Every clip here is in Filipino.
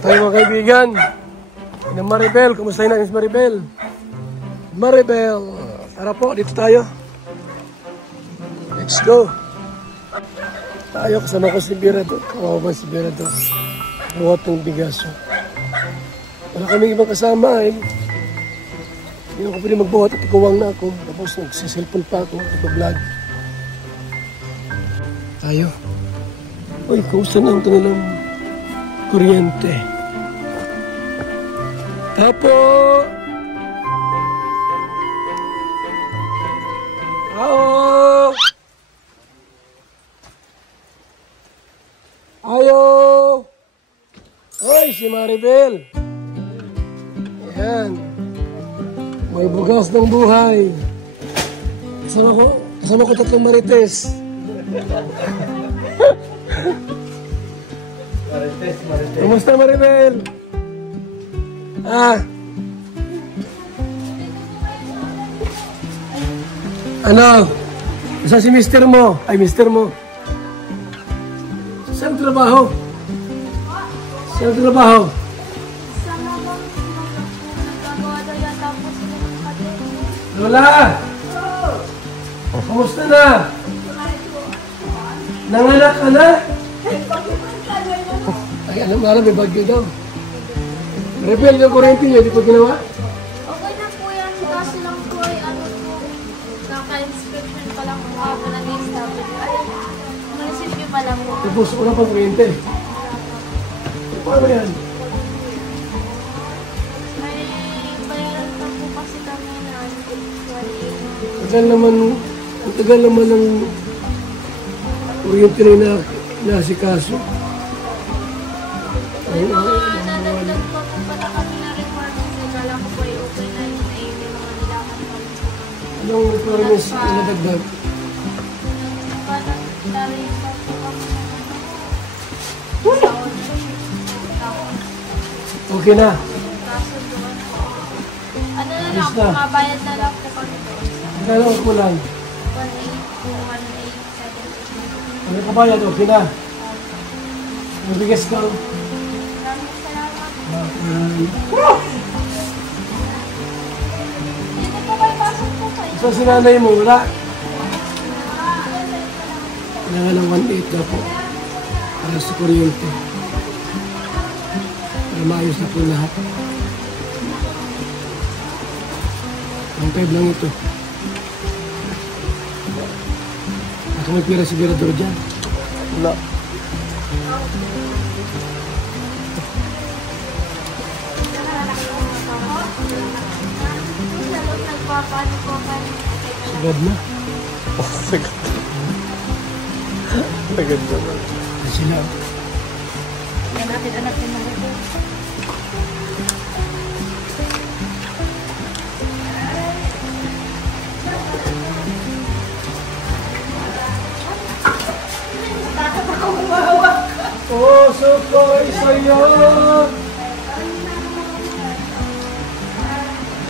Tayo mga kaibigan. Ina Maribel, kumusta na Miss Maribel? Maribel, tara po, dito tayo. Let's go. Tayo, kasama ko si Birado. Kawawa si Birado. Buhat ng bigas. Wala kaming ibang kasama eh. Hindi ako pwede magbuhat at ikuwang na ako. Tapos nagsiselfon pa ako, nag-vlog. Tayo. Uy, kausan na ito nilang kuryente. Tapo! Ao! Ayo! Hoy, si Maribel! Ayan. May bugas ng buhay. Kasama ko tatlong marites. Marites. Kumusta Maribel? Ano? Isa si mister mo? Ay, mister mo. Saan trabaho? Saan trabaho? Lola! Kamusta na? Nanganak ka na? Ay, alam mo, may bagyo daw. Repair yung kurente niyo, di po ginawa? Okay na po yan. Kaso lang po ay naka-inscription pa lang po ako ng SW. Ay, munisipyo pa lang po. Tapos wala pang kurente. Paano yan? May bayaran pa po kasi kami na 28. Tagal naman ng kuryente na inasikaso. May mga nadagdag pa po pala kami na requirements. Kala ko po ay okay na yun. Ay, may mga nilaman pa. Anong requirements na nadagdag? Parang tarin pa po kami na Okay na. kaso doon. Ano na lang, mabayad na lang po kami doon. Magkano ko lang? 1,800 po, 1,870. Ano ka bayad? Okay na. Mabigas ka. Maraming salamat. Dito po kayo, pasok po kayo. So, si nanay mo, wala? Kailangan ng 1.8 na po. Para sa kuryente. Para maayos na po lahat. 1.5 lang ito. Baka may pira si Virador dyan. Wala. Nagpapaano po kayo. Sagad na. Oh, sagad. Sagad naman. Sila. Yan natin anak ni Marito. Puso ko'y sa'yo.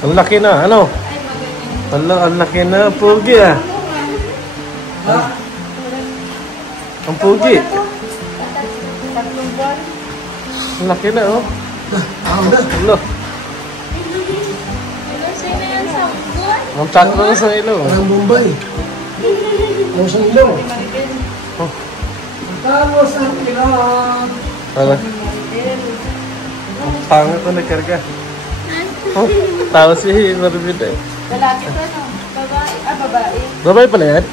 Ang laki na, ano? Ang laki na, pugi ah. Ang pugi. Tatlong buwan. Ang laki na, oh. Ako na. Ano? Sino yan sa buwan? Ang tatlo na sa ilo. Parang Bombay. Ang isang ilaw. Oh, Tapos ang ilaw. ano? Ang pangit ko nagkarga. Oh, tawa si Maribel eh. Lalaki ka, no? Babae? Babae. Babae pala yan?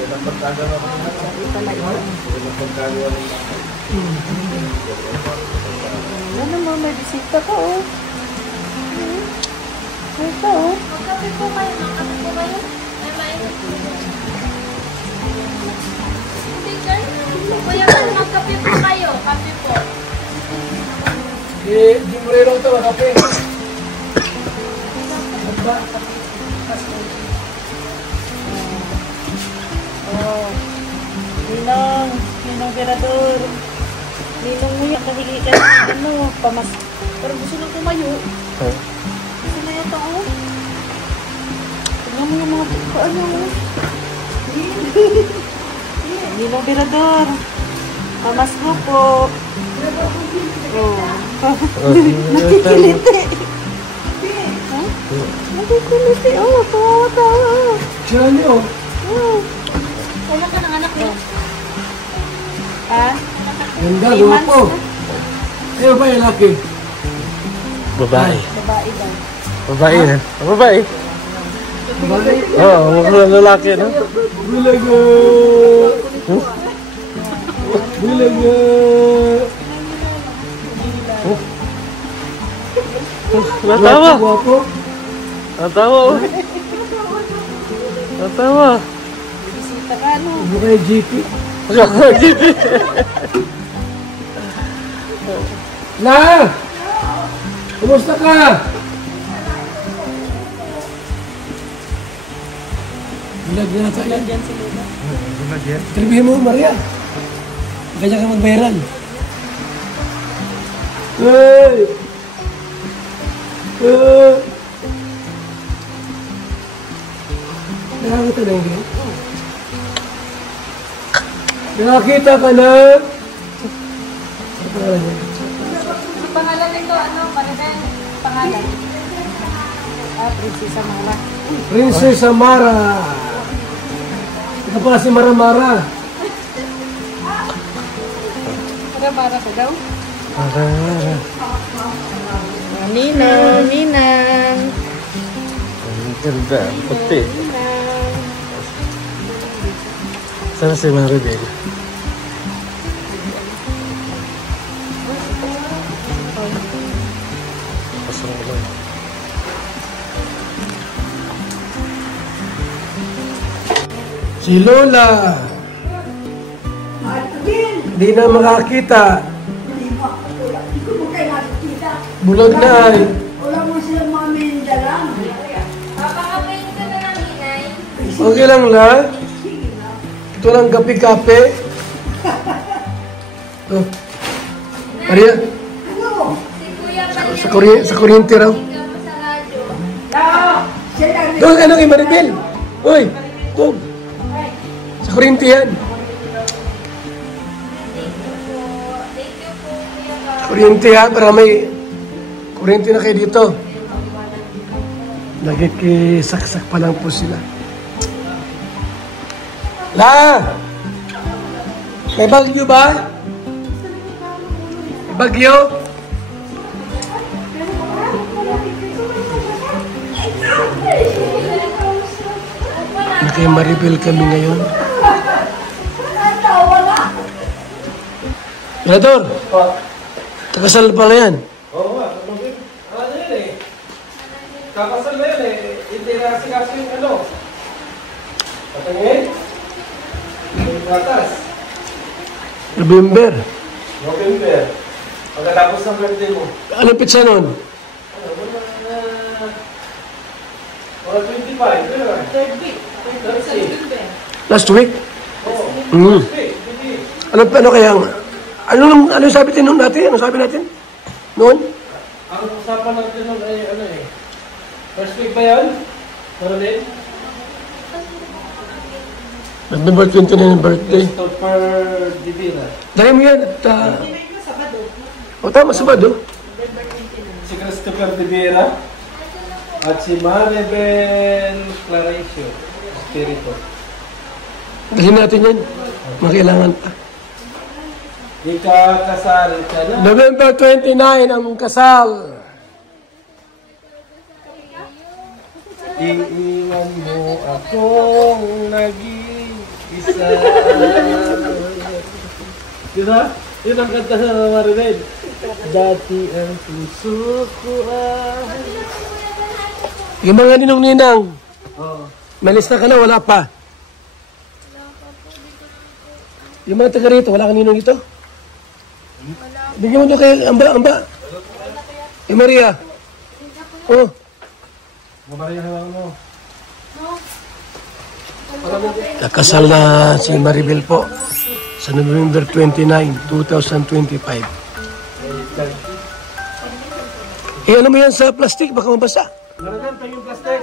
Ano mo, may bisita ka, oh. Ito, oh. Magkape po kayo, magkape po kayo. May mainit po. Hindi kayo. Kuya, magkape po kayo. Kape po. Di mo rin ito, kape. Oh, Ninong Virador. Ninong mo yung kahigi ka ng pamas. Parang gusto lang tumayo. Gusto na yata, oh. Tignan mo yung mga paano, oh. Ninong Virador. Pamas mo po. Nakikiliti. Nakikiliti. Oh, tawa. Siya niyo. Wala ka ng anak niya. Ha? Ganda, guwapo. Sino ba yung laki? Babae. Babae daw. Babae na. Babae. Babae? Oo, mukhang lalaki, no? Bulaga! Bulaga! Natawa. Guwapo. Natawa, oh. Natawa. Bisita ka, no? Ano kayo, GP? La! Kumusta ka? Bulag na sa ilan. Diyan si Lula. Terbihin mo, Maria. Ganyan ka mag-viral. Hey! Hey! Nakakita na yun? Nakakita ka na? Ano pangalan niya? Ang pangalan nito, ano, Maribel? Pangalan. Prinsesa Mara. Princess Amara. Ito pala si Mara-Mara. Mara ka daw? Ninang. Ang ganda. Puti. Ninang. Sana si Maribel. Pasok ko lang. Si Lola. Hindi na makakita. Bulag na ay. Wala mo silang mga mendalang. Papakapain ka na lang, Inay. Okay lang la. Ito lang kape-kape. Oh. Maria, Ano? Si Kuya pa sa kuryente raw. Ikaw mo sa radyo. Sila Doon ano kay Maribel? Uy, doon. Sa kuryente yan. Thank you po, Kuya Pa. Sa kuryente ha, para may kuryente na kayo dito. Nagkikisaksak pa lang po sila. La! May bagyo ba? May bagyo? Kay Maribel kami ngayon. Mirador! Takasal pala yan. Oo nga. Ano yan eh? Kakasal na yan eh. Hindi na kasi yung ano. Patangin? Yung gatas. November. November. Pagkatapos ng birthday mo. Anong pitsa nun? Mga 25. Pero nga. Third week. Last week? Oo. Mm. Hey, hindi. Ano kaya? Ano sabi natin? Ano sabi natin? Noon? Ang usapan natin nun ay ano eh. First week ba yan? Maralyn? November 29 ang birthday. Christopher Divina. Dahil mo yan at... tama, Sabado. Si Christopher Divina. At si Maribel Clarencio. Espiritu. Dahil natin yan. Makailangan pa. Ikakasal ka na. November 29 ang kasal. Iiwan mo akong nag-iisa. Diba? Yun ang kanta sa Maribel. Dati ang puso ko ay... Yung mga ninong-ninang. Oo. Malis na ka na, wala pa. Yung mga taga rito, wala ka ninong dito? Bigyan mo na kay Amba. Eh, Maria. Oh, Mabarihan lang mo. nakasal na si Maribel po sa November 29, 2025. Eh, ano mo yan sa plastic? Baka mabasa. Maribel, tayong plastic.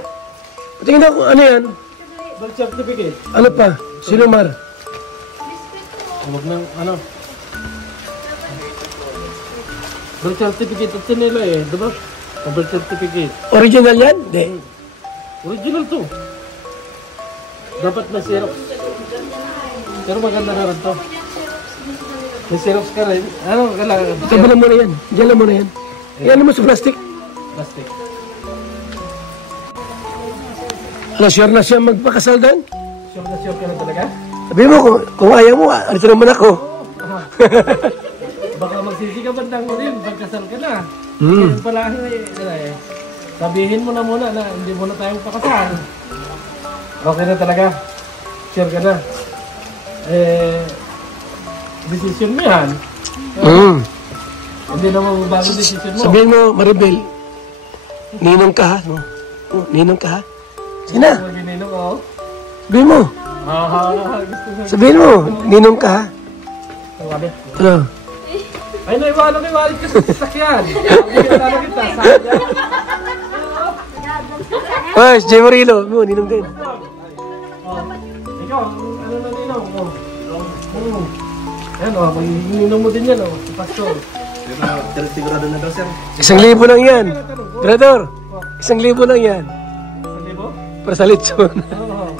Tingnan ako, ano yan? Birth certificate. Ano pa? Silumar. Huwag nang, ano? birth certificate at nila eh, diba? Ang birth certificate. Original yan? Hindi. Original to. Dapat may Xerox. Pero maganda na rin to. May Xerox ka rin. Ano, kailangan? Sabi na muna yan. Diyan lang muna yan. Yan mo sa plastic. Plastic. Ano, sure na siya magpakasal doon? Sure ka na talaga? Sabi mo, kung ayaw mo, alito naman ako. Baka magsisi ka bandang mo rin, pagkasal ka na. Hmm. Yan pala, sabihin mo na muna na hindi mo na tayo pakasal. Okay na talaga. Sure ka na. Decision mo yan. Hindi na mababago decision mo. Sabihin mo, Maribel, ninong ka ha? Ninong ka ha? Sige na. Gininong ako. Sabihin mo. Gusto mo. Sabihin mo, ninong ka ha? Wallet. Ano? Ay, naiwala may wallet ka sa sasakyan. Hindi ka talaga kita. Sayang. Ay, si Jay Marilo. Mo, ninong din. Ikaw, ano na ninong? Ayan o, ninong mo din yan o. Si Pastor. Sigurado na daw, sir. 1,000 lang yan. Brother, 1,000 lang yan. Sa libo? Para sa lechon. Oo.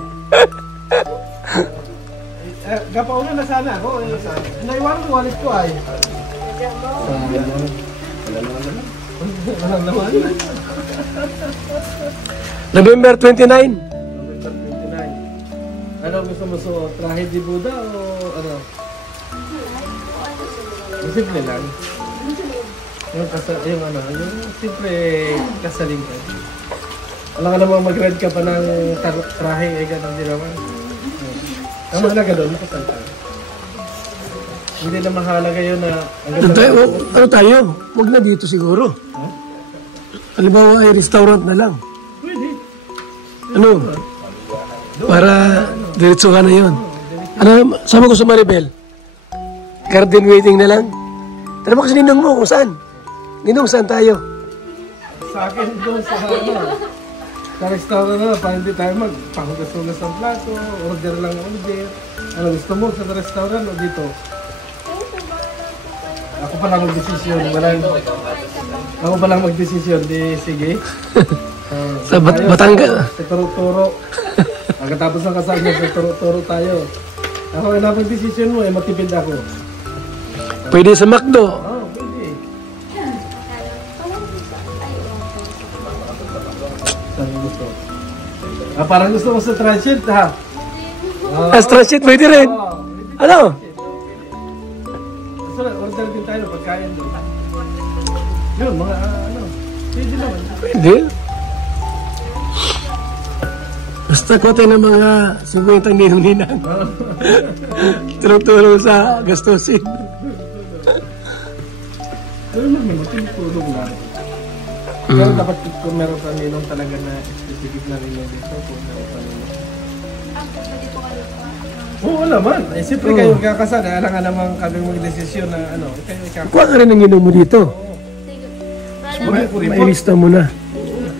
Gapauna na sana ako. Naiwanan ko wallet ko ay. Walang laman. November 29. Ano gusto mo suot? Trahe di Buddha o ano? Simple lang. Yung ano, yung simple kasaling ka. Wala ka namang mag-red ka pa ng trahe ay ganun din naman. Ang mahalaga doon, nakasal tayo. Hindi na mahalaga yun na Ano tayo? Huwag na dito siguro. Halimbawa ay restaurant na lang. Pwede. Ano? Para diretso ka na yun. Ano, sabi ko sa Maribel, garden waiting na lang. Tara mo kasi ninong mo kung saan. Ninong, saan tayo? Sa akin doon sa ano. Sa restaurant na, para hindi tayo magpanggas-ugas ng plato, order lang order. Ano gusto mo sa restaurant o dito? Ako pa lang mag-desisyon. Ako pa lang mag-desisyon. Di, sige. Sa Batangas. Sa turo-turo. Pagkatapos ng kasal niya, sa turo-turo tayo. Ako na pag-desisyon mo, matipid ako. Pwede sa McDo. Oo, pwede. Saan gusto? Parang gusto mo sa transit, ha? Astra shit, pwede rin. Ano? So, order din tayo pagkain doon. Yun, mga ano. Pwede naman. Pwede. Basta ko tayo ng mga 50 ninong-ninang. Tulong-tulong sa gastusin. Pero naman, tinutulog lang. Pero dapat kung meron ka ninong talaga na specific na ninong dito, kung meron ka ninong. Oo naman. Eh, siyempre kayo kakasal. Alam nga naman kami mag-desisyon na ano. Kayo ikakasal. Kuha ka rin ng inom mo dito. Sige. Mailista mo na.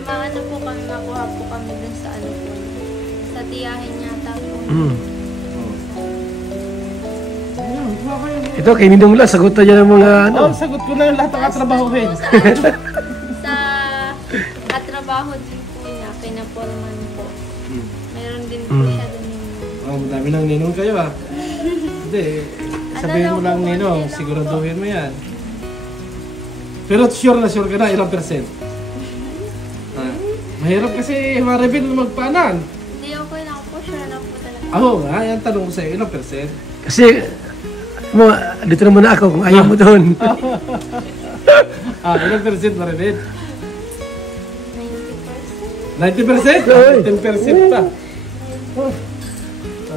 Maano po kami, makuha po kami dun sa ano po. Sa tiyahin yata po. Ito, kay Ninong lang, sagot na dyan ng mga ano. Oh, sagot ko na yung lahat ng katrabahuhin. Sa katrabaho din po niya, pinapolman po. Meron din po siya dun yung... Oh, madami ng ninong kayo ah. Hindi, sabihin mo lang ninong, siguraduhin mo yan. Pero sure ka na, ilang percent? Mahirap kasi Maribel magpaanan. Hindi okay lang po, sure lang po talaga. Ako nga, yan tanong ko sa'yo, ilang percent? Kasi, mo, dito naman ako kung ayaw mo doon. Ilang percent Maribel? 90%. 90%? 10% pa.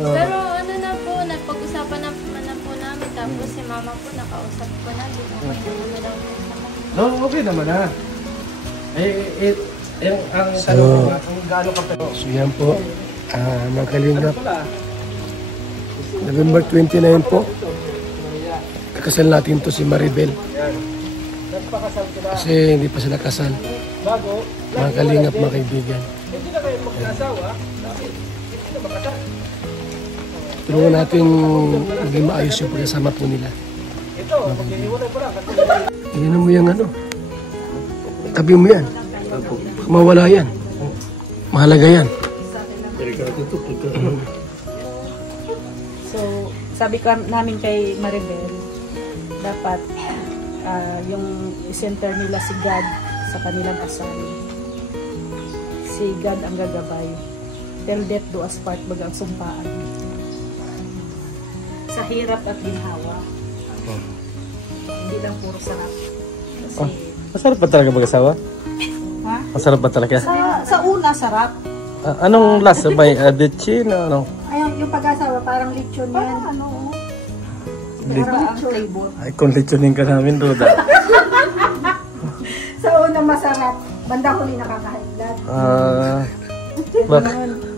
Pero ano na po, nagpag-usapan na po namin. Tapos si mama po, nakausap ko na. Di okay naman na daw po sa mga. No, okay naman ha. Ang tanong ko nga, kung gaano ka pa. So yan po, mga kalingap. November 29 po. Kakasal natin to si Maribel. Kasi hindi pa sila kasal. Mga kalingap, mga kaibigan. Hindi na kayo mag-asawa. Hindi na makasal. Tulungan natin maging maayos yung pagkasama po nila. Ito, mag-iiwalay pa lang. Iyan mo yung ano. Tabi mo yan. Mawala yan. Mahalaga yan. So, sabi ko namin kay Maribel, dapat yung center nila si God sa kanilang asal. Si God ang gagabay. Till death do us part, baga ang sumpaan. Sa hirap at ginhawa. Hindi lang puro sarap. Kasi, Masarap ba talaga mag-asawa? ha? Masarap ba talaga? Sa una, sarap. Anong lasa ba? Adetchin? Ano? Ayun, yung pag-asawa, parang lechon yan. Parang ano, parang ang flavor. Ay, kung lechonin ka namin, Roda. Sa una masarap, banda huli nakakahiglat.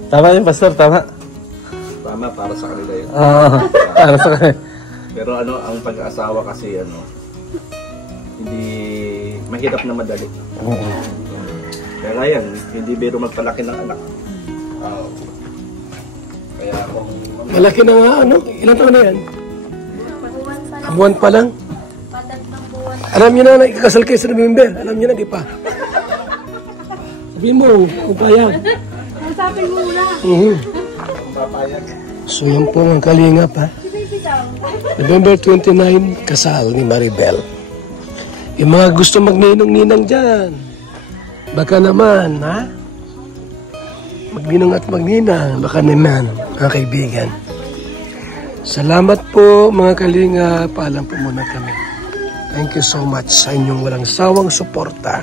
Tama yun, Pastor, tama. Tama, para sa kanila yun. Para sa kanila. Pero ano, ang pag-aasawa kasi ano, hindi mahirap na madali. Kaya nga yan, hindi biro magpalaki ng anak. Kaya kung Malaki na nga, ano? Ilan taon na yan? Buwan pa lang. Buwan pa lang. Patatlong buwan. Alam niyo na, ikakasal kayo sa November. Alam niyo na, di pa? Sabihin mo, kung payag. Sabi mo na. papayag, So yan po ang kalingap, ha? November 29, kasal ni Maribel. Yung mga gusto magninong-ninang dyan, baka naman, ha? Magninong at magninang, baka naman, mga kaibigan. Salamat po, mga kalingap. Paalam po muna kami. Thank you so much sa inyong walang sawang suporta.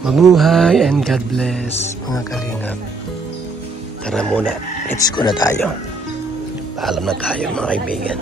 Mabuhay and God bless, mga kalingap. Tara muna, let's go na tayo. Paalam na tayo, mga kaibigan.